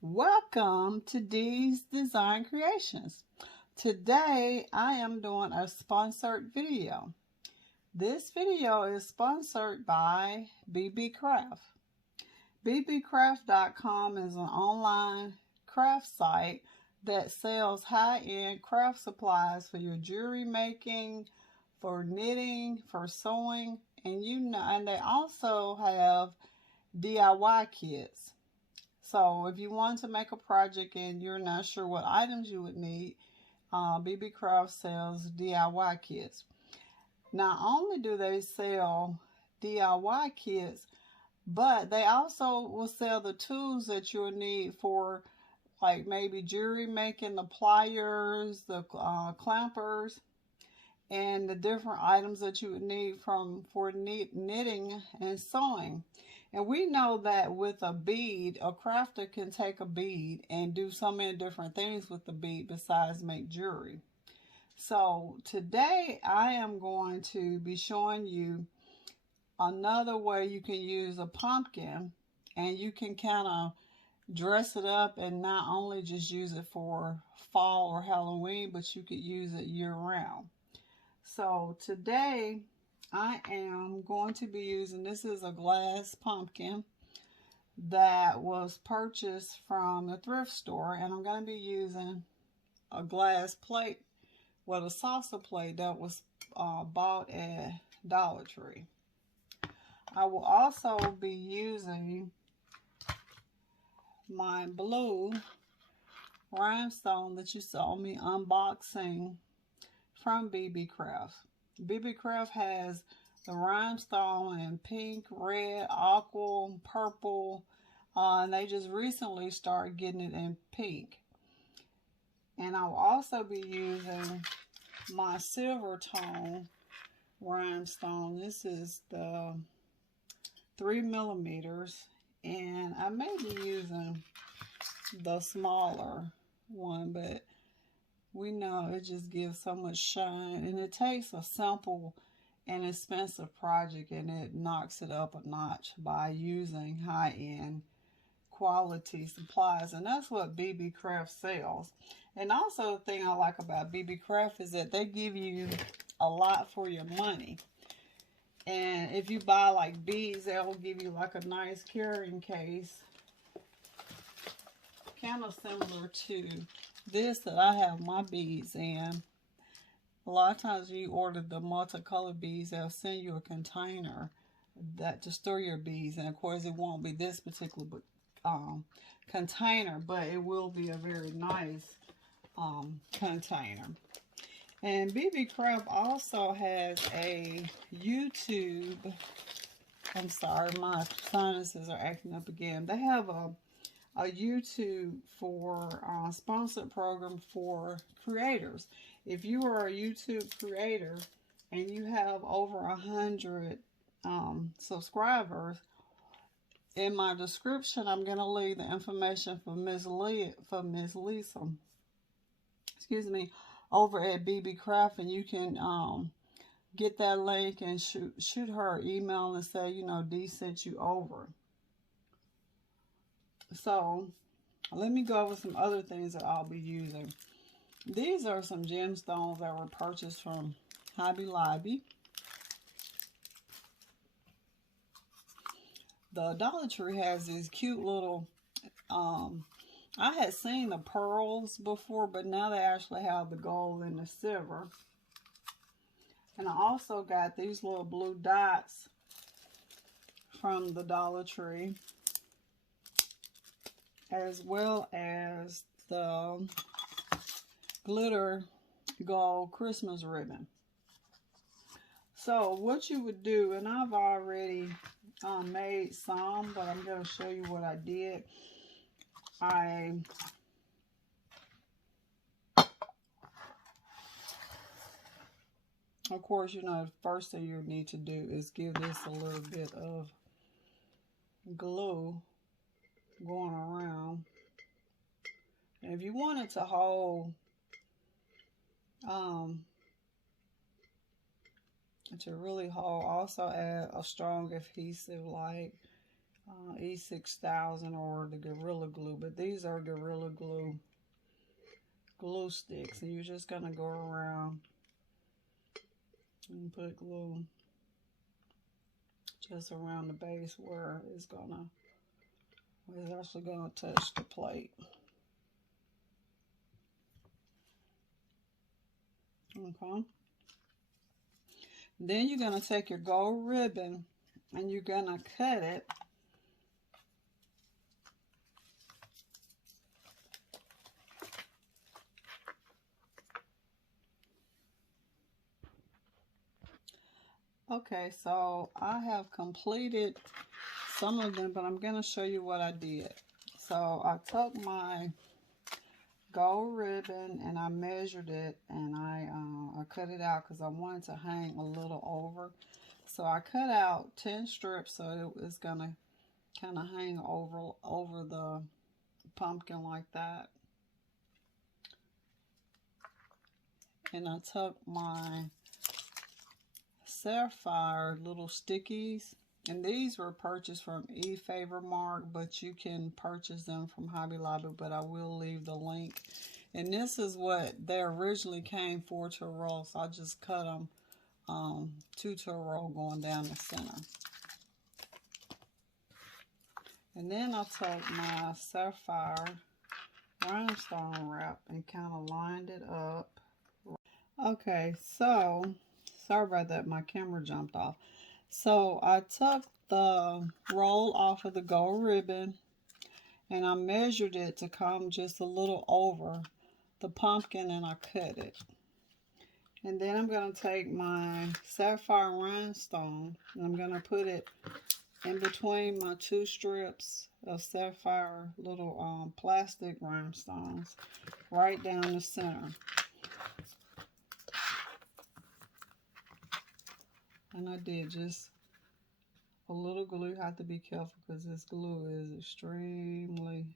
Welcome to D's Design Creations. Today I am doing a sponsored video. This video is sponsored by BBCraft. BBCraft.com is an online craft site that sells high-end craft supplies for your jewelry making, for knitting, for sewing, and they also have DIY kits. So if you want to make a project and you're not sure what items you would need, BB Craft sells DIY kits. Not only do they sell DIY kits, but they also will sell the tools that you'll need for, like, maybe jewelry making, the pliers, the clampers, and the different items that you would need for knitting and sewing. And we know that with a bead, a crafter can take a bead and do so many different things with the bead besides make jewelry. So today I am going to be showing you another way you can use a pumpkin, and you can kind of dress it up and not only just use it for fall or Halloween, but you could use it year round. So today I am going to be using, this is a glass pumpkin that was purchased from the thrift store, and I'm going to be using a glass plate with a salsa plate that was bought at Dollar Tree. I will also be using my blue rhinestone that you saw me unboxing from BBCraft. BBCraft has the rhinestone in pink, red, aqua, purple, and they just recently started getting it in pink. And I will also be using my silver tone rhinestone. This is the 3mm, and I may be using the smaller one, but we know it just gives so much shine, and it takes a simple and expensive project and it knocks it up a notch by using high-end quality supplies. And that's what BBCraft sells. And also the thing I like about BBCraft is that they give you a lot for your money. And if you buy like beads, they'll give you like a nice carrying case, kind of similar to this that I have my beads in. A lot of times when you order the multicolored beads, they'll send you a container that to store your beads, and of course it won't be this particular container, but it will be a very nice container. And BBCraft also has a YouTube, I'm sorry, my sinuses are acting up again. They have a YouTube for sponsored program for creators. If you are a YouTube creator and you have over 100 subscribers, in my description I'm going to leave the information for Miss Lisa, excuse me, over at BBCraft, and you can get that link and shoot her an email and say, you know, D sent you over. So let me go over some other things that I'll be using. These are some gemstones that were purchased from Hobby Lobby. The Dollar Tree has these cute little, I had seen the pearls before, but now they actually have the gold and the silver. And I also got these little blue dots from the Dollar Tree, as well as the glitter gold Christmas ribbon. So what you would do, and I've already made some, but I'm going to show you what I did. Of course, you know, the first thing you need to do is give this a little bit of glue going around. And if you want it to hold, to really hold, also add a strong adhesive like E6000 or the Gorilla Glue, but these are Gorilla glue sticks, and you're just gonna go around and put glue just around the base where it's actually gonna touch the plate. Okay. Then you're gonna take your gold ribbon and you're gonna cut it. Okay, so I have completed some of them, but I'm going to show you what I did. So I took my gold ribbon and I measured it, and I cut it out because I wanted to hang a little over. So I cut out 10 strips, so it was going to kind of hang over the pumpkin like that. And I took my Sapphire little stickies, and these were purchased from eFavorMark, but you can purchase them from Hobby Lobby, but I will leave the link. And this is what they originally came for, to a roll, so I just cut them 2 to a roll going down the center. And then I took my Sapphire Rhinestone wrap and kind of lined it up. Okay, so sorry about that, my camera jumped off. So I took the roll off of the gold ribbon and I measured it to come just a little over the pumpkin, and I cut it. And then I'm going to take my Sapphire Rhinestone and I'm going to put it in between my 2 strips of Sapphire little plastic rhinestones right down the center. And I did just a little glue. You have to be careful because this glue is extremely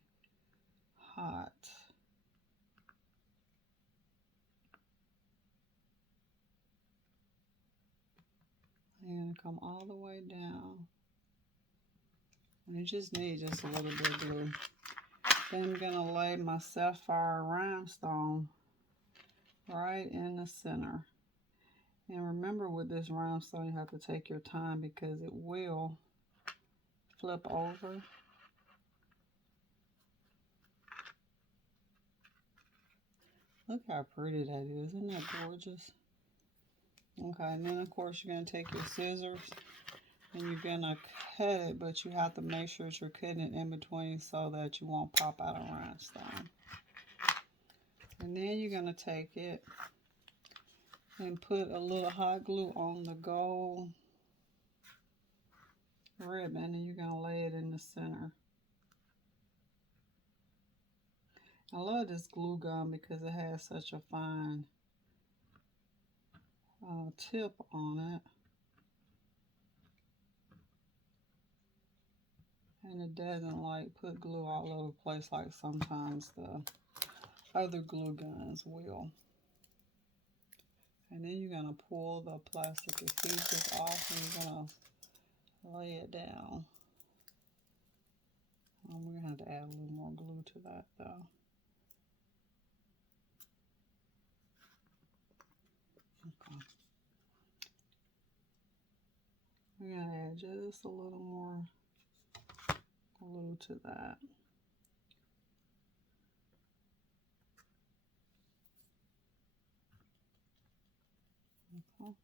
hot. And come all the way down. And you just need just a little bit of glue. Then I'm going to lay my Sapphire Rhinestone right in the center. And remember, with this rhinestone, you have to take your time because it will flip over. Look how pretty that is. Isn't that gorgeous? Okay, and then of course you're going to take your scissors and you're going to cut it, but you have to make sure that you're cutting it in between so that you won't pop out a rhinestone. And then you're going to take it and put a little hot glue on the gold ribbon, and you're going to lay it in the center. I love this glue gun because it has such a fine tip on it. And it doesn't like put glue all over the place like sometimes the other glue guns will. And then you're going to pull the plastic adhesive off and you're going to lay it down. We're going to have to add a little more glue to that though. Okay. We're going to add just a little more glue to that. Okay.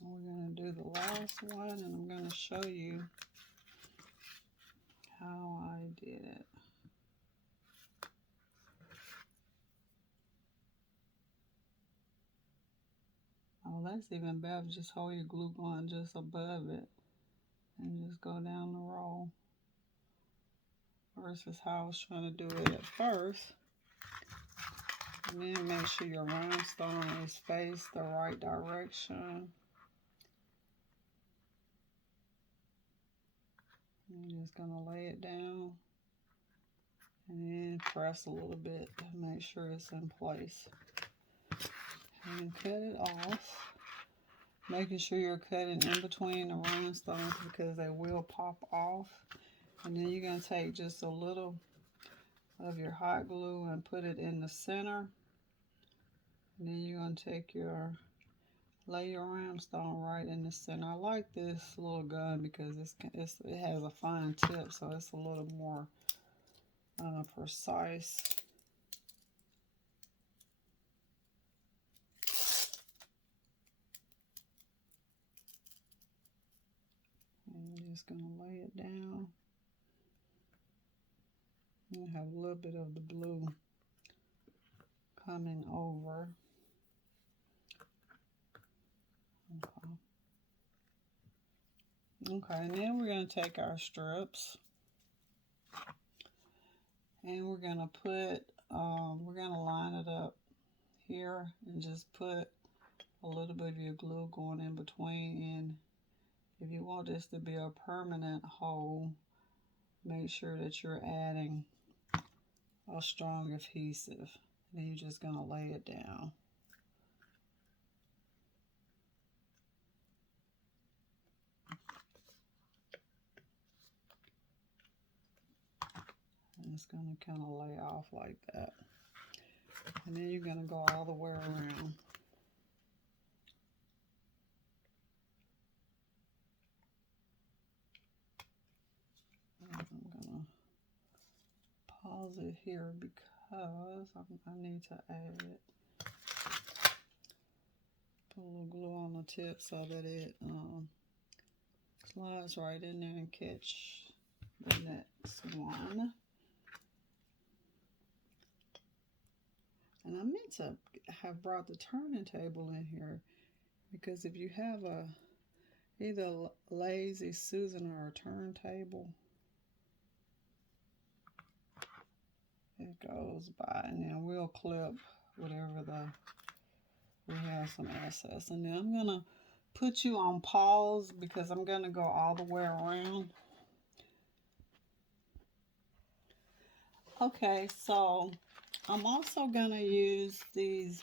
We're going to do the last one, and I'm going to show you how I did it. Oh, that's even better. Just hold your glue gun just above it and just go down the roll versus how I was trying to do it at first. And then make sure your rhinestone is faced the right direction. I'm just going to lay it down and then press a little bit to make sure it's in place. And cut it off. Making sure you're cutting in between the rhinestones because they will pop off. And then you're going to take just a little of your hot glue and put it in the center. And then you're going to take your, lay your rhinestone right in the center. I like this little gun because it has a fine tip, so it's a little more precise. And I'm just going to lay it down. And have a little bit of the blue coming over. Okay, and then we're going to take our strips and we're going to put, we're going to line it up here and just put a little bit of your glue going in between. And if you want this to be a permanent hole, make sure that you're adding a strong adhesive. Then you're just going to lay it down. And it's going to kind of lay off like that. And then you're going to go all the way around. And I'm going to pause it here because I need to add it. Put a little glue on the tip so that it slides right in there and catch the next one. And I meant to have brought the turning table in here because if you have either a Lazy Susan or a turntable, it goes by, and then we'll clip whatever we have some excess. And then I'm gonna put you on pause because I'm gonna go all the way around. Okay, so I'm also gonna use these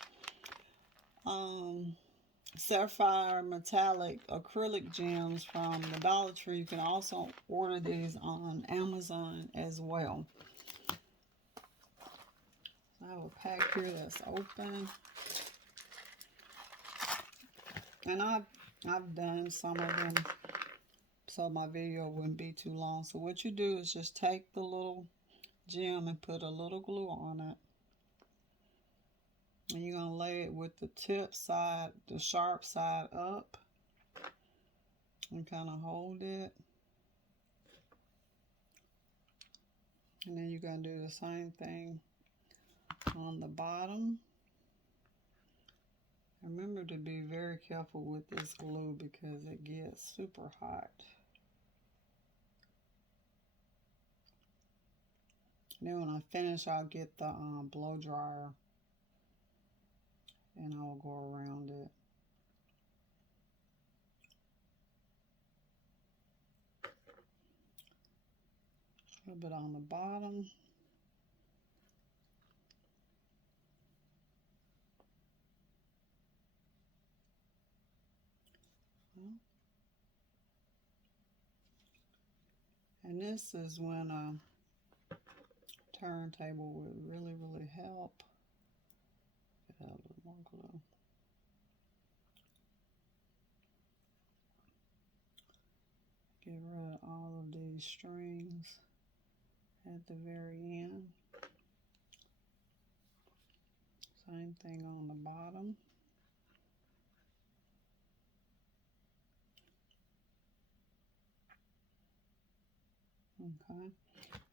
Sapphire metallic acrylic gems from the Dollar Tree. You can also order these on Amazon as well. I have a pack here that's open, and I've done some of them so my video wouldn't be too long. So what you do is just take the little gem and put a little glue on it. And you're going to lay it with the tip side, the sharp side up. And kind of hold it. And then you're going to do the same thing on the bottom. Remember to be very careful with this glue because it gets super hot. And then when I finish, I'll get the blow dryer and I'll go around it. A little bit on the bottom. And this is when a turntable would really, really help. Get out a little more glue. Get rid of all of these strings at the very end. Same thing on the bottom. Okay,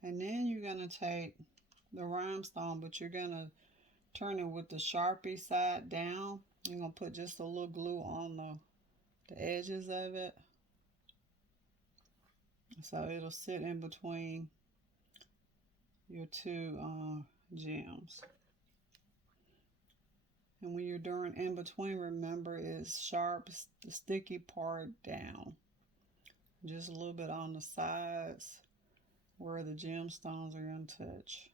and then you're going to take the rhinestone, but you're going to turn it with the Sharpie side down. You're going to put just a little glue on the edges of it, so it'll sit in between your two gems. And when you're doing in between, remember it's sharp, the sticky part down. Just a little bit on the sides where the gemstones are going to touch.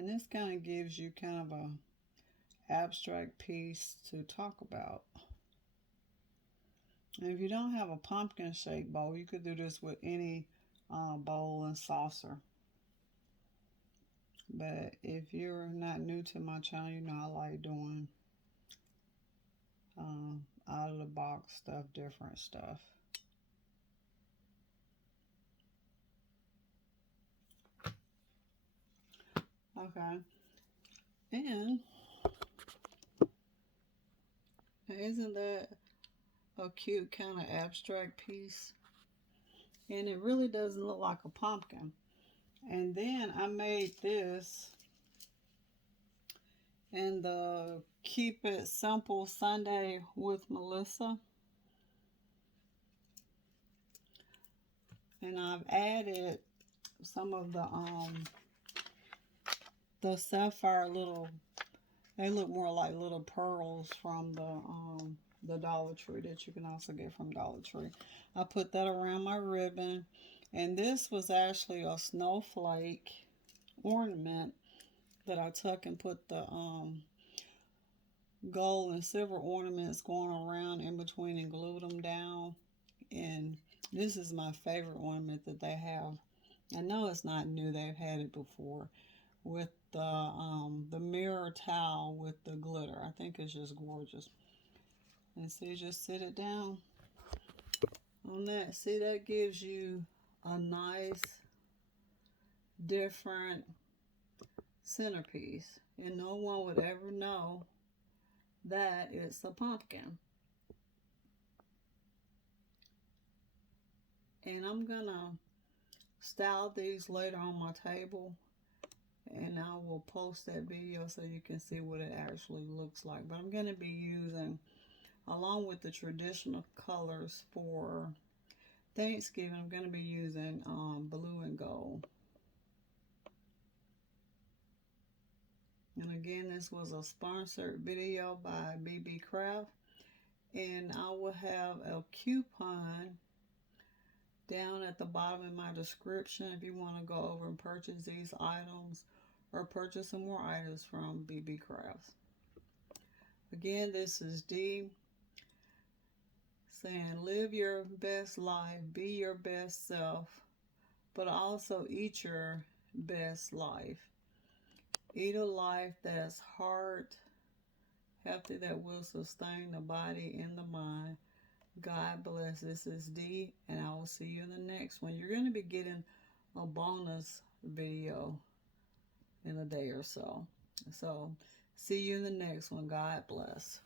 And this kind of gives you kind of a abstract piece to talk about. And if you don't have a pumpkin shaped bowl, you could do this with any bowl and saucer. But if you're not new to my channel, you know I like doing out of the box stuff, different stuff. Okay. And isn't that a cute kind of abstract piece? And it really doesn't look like a pumpkin. And then I made this in the Keep It Simple Sunday with Melissa. And I've added some of the sapphire little, they look more like little pearls from the Dollar Tree that you can also get from Dollar Tree. I put that around my ribbon. And this was actually a snowflake ornament that I took and put the gold and silver ornaments going around in between and glued them down. And this is my favorite ornament that they have. I know it's not new, they've had it before, with the mirror towel with the glitter. I think it's just gorgeous. And see, just sit it down on that. See, that gives you a nice different centerpiece, and no one would ever know that it's a pumpkin. And I'm gonna style these later on my table, and I will post that video so you can see what it actually looks like. But I'm gonna be using, along with the traditional colors for Thanksgiving, I'm gonna be using blue and gold. And again, this was a sponsored video by BENECREAT. And I will have a coupon down at the bottom in my description if you want to go over and purchase these items or purchase some more items from BENECREAT. Again, this is Dee saying, live your best life, be your best self, but also eat your best life. Eat a life that's heart healthy, that will sustain the body and the mind. God bless. This is Dee, and I will see you in the next one. You're going to be getting a bonus video in a day or so. So, see you in the next one. God bless.